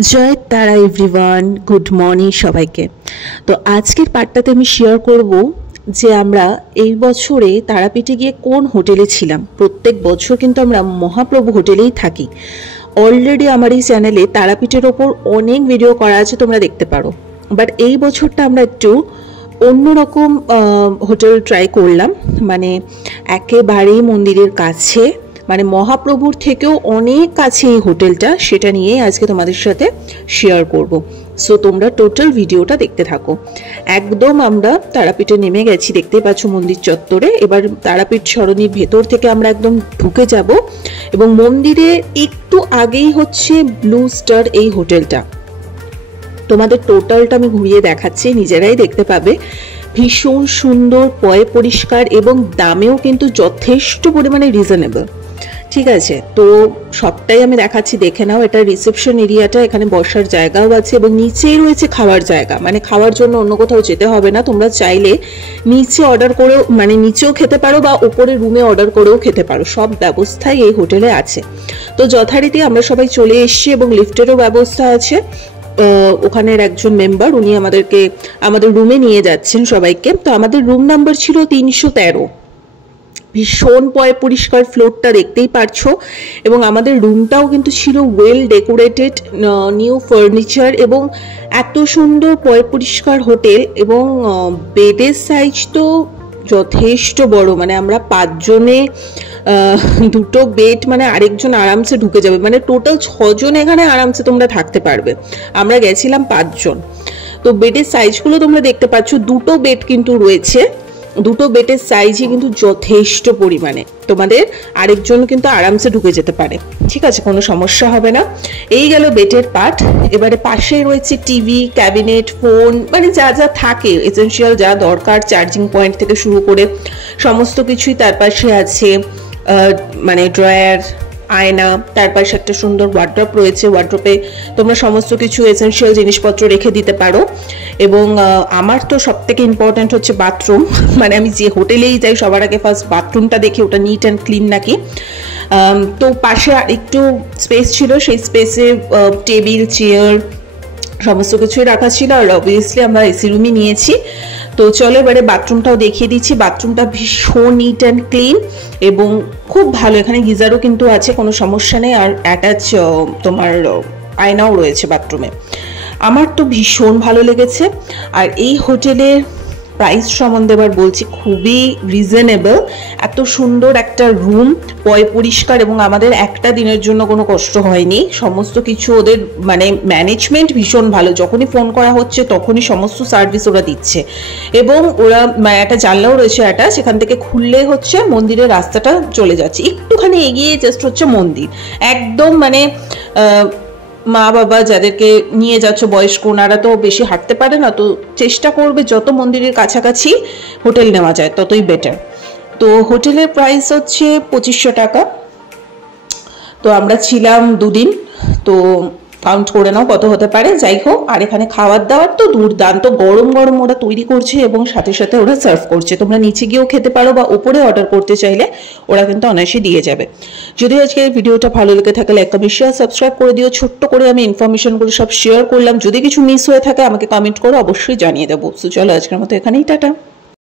जय तारा everyone good morning सबाइके। तो आजकेर पार्टटाते आमि शेयर करब जे आमरा এই বছরে তারাপীঠে গিয়ে কোন হোটেলে ছিলাম। প্রত্যেক বছর কিন্তু আমরা মহাপ্রভু হোটেলেই থাকি। অলরেডি আমার এই চ্যানেলে তারাপীঠের ওপর অনেক ভিডিও করা আছে, তোমরা দেখতে পারো। বাট এই বছরটা আমরা একটু অন্যরকম হোটেল ট্রাই করলাম, মানে একেবারেই মন্দিরের কাছে, মানে মহাপ্রভুর থেকেও অনেক কাছে এই হোটেলটা, সেটা নিয়ে আজকে তোমাদের সাথে শেয়ার করব। সো তোমরা টোটাল ভিডিওটা দেখতে থাকো। একদম আমরা তারাপীঠে নেমে গেছি, দেখতেই পাচ্ছ মন্দির চত্বরে। এবার তারাপীঠ সরণির ভেতর থেকে আমরা একদম ঢুকে যাব এবং মন্দিরের একটু আগেই হচ্ছে ব্লু স্টার এই হোটেলটা। তোমাদের টোটালটা আমি ঘুরিয়ে দেখাচ্ছি, নিজেরাই দেখতে পাবে। ভীষণ সুন্দর, পয় পরিষ্কার এবং দামেও কিন্তু যথেষ্ট পরিমাণে রিজনেবল। ঠিক আছে, তো সবটাই আমি দেখাচ্ছি, দেখে নাও। এটা রিসেপশন এরিয়াটা, এখানে বসার জায়গাও আছে এবং নিচেই রয়েছে খাওয়ার জায়গা, মানে খাওয়ার জন্য অন্য কোথাও যেতে হবে না। তোমরা চাইলে নিচে অর্ডার করেও, মানে নিচেও খেতে পারো বা উপরে রুমে অর্ডার করেও খেতে পারো, সব ব্যবস্থাই এই হোটেলে আছে। তো যথারীতি আমরা সবাই চলে এসেছি এবং লিফটেরও ব্যবস্থা আছে। ওখানের একজন মেম্বার, উনি আমাদেরকে আমাদের রুমে নিয়ে যাচ্ছেন সবাইকে। তো আমাদের রুম নাম্বার ছিল 313। ভীষণ পয় পরিষ্কার, ফ্লোরটা দেখতেই পারছো। এবং আমাদের রুমটাও কিন্তু ছিল ওয়েল ডেকোরেটেড, নিউ ফার্নিচার এবং এত সুন্দর পয় পরিষ্কার হোটেল। এবং বেডের সাইজ তো যথেষ্ট বড়, মানে আমরা 5 জনে 2টো বেড, মানে আরেকজন আরামসে ঢুকে যাবে, মানে টোটাল 6 জন এখানে আরামসে তোমরা থাকতে পারবে। আমরা গেছিলাম 5 জন। তো বেডের সাইজগুলো তোমরা দেখতে পাচ্ছ, 2টো বেড কিন্তু রয়েছে, 2টো বেডের সাইজই কিন্তু যথেষ্ট পরিমাণে, তোমাদের আরেকজন কিন্তু আরামসে ঢুকে যেতে পারে। ঠিক আছে, কোনো সমস্যা হবে না। এই গেল বেডের পার্ট। এবারে পাশে রয়েছে টিভি, ক্যাবিনেট, ফোন, মানে যা যা থাকে এসেনশিয়াল, যা দরকার, চার্জিং পয়েন্ট থেকে শুরু করে সমস্ত কিছুই তার পাশে আছে। মানে ড্রয়ার, আয়না, তার পাশে একটা সুন্দর ওয়ার্ড্রপ রয়েছে। ওয়ার্ড্রপে তোমরা সমস্ত কিছু এসেনশিয়াল জিনিসপত্র রেখে দিতে পারো। এবং আমার তো সব থেকে ইম্পর্ট্যান্ট হচ্ছে বাথরুম, মানে আমি যে হোটেলেই যাই সবার আগে ফার্স্ট বাথরুমটা দেখি, ওটা নিট অ্যান্ড ক্লিন নাকি। তো পাশে আর একটু স্পেস ছিল, সেই স্পেসে টেবিল, চেয়ার সমস্ত কিছুই রাখা ছিল। আর অবভিয়াসলি আমরা এসি রুমই নিয়েছি। তো চলো এবারে বাথরুমটাও দেখিয়ে দিচ্ছি। বাথরুমটা ভীষণ নিট অ্যান্ড ক্লিন এবং খুব ভালো। এখানে গিজারও কিন্তু আছে, কোনো সমস্যা নেই। আর অ্যাটাচ তোমার আয়নাও রয়েছে বাথরুমে। আমার তো ভীষণ ভালো লেগেছে। আর এই হোটেলের প্রাইস সম্বন্ধে এবার বলছি, খুবই রিজনেবল। এত সুন্দর একটা রুম, পয় পরিষ্কার, এবং আমাদের একটা দিনের জন্য কোনো কষ্ট হয়নি। সমস্ত কিছু ওদের, মানে ম্যানেজমেন্ট ভীষণ ভালো। যখনই ফোন করা হচ্ছে তখনই সমস্ত সার্ভিস ওরা দিচ্ছে। এবং ওরা একটা জানলাও রয়েছে একটা, সেখান থেকে খুললে হচ্ছে মন্দিরের রাস্তাটা চলে যাচ্ছে। একটুখানি এগিয়ে জাস্ট হচ্ছে মন্দির। একদম মানে মা বাবা যাদেরকে নিয়ে যাচ্ছ বয়স্ক, ওনারা তো বেশি হাঁটতে পারে না, তো চেষ্টা করবে যত মন্দিরের কাছাকাছি হোটেল নেওয়া যায় ততই বেটার। তো হোটেলের প্রাইস হচ্ছে 2500 টাকা। তো আমরা ছিলাম 2 দিন, তো কাউন্ট করে নাও কত হতে পারে। যাই হোক, আর এখানে খাবার দাবার তো দুর্দান্ত, গরম গরম ওরা তৈরি করছে এবং সাথে সাথে ওরা সার্ভ করছে। তোমরা নিচে গিয়েও খেতে পারো বা উপরে অর্ডার করতে চাইলে ওরা কিন্তু অনায়াসে দিয়ে যাবে। যদি আজকে এই ভিডিওটা ভালো লেগে থাকে, লাইক, কমেন্ট, শেয়ার, সাবস্ক্রাইব করে দিও। ছোট্ট করে আমি ইনফরমেশনগুলো সব শেয়ার করলাম। যদি কিছু মিস হয়ে থাকে আমাকে কমেন্ট করো, অবশ্যই জানিয়ে দেবো। সো চলো আজকের মতো এখানেই, টাটা।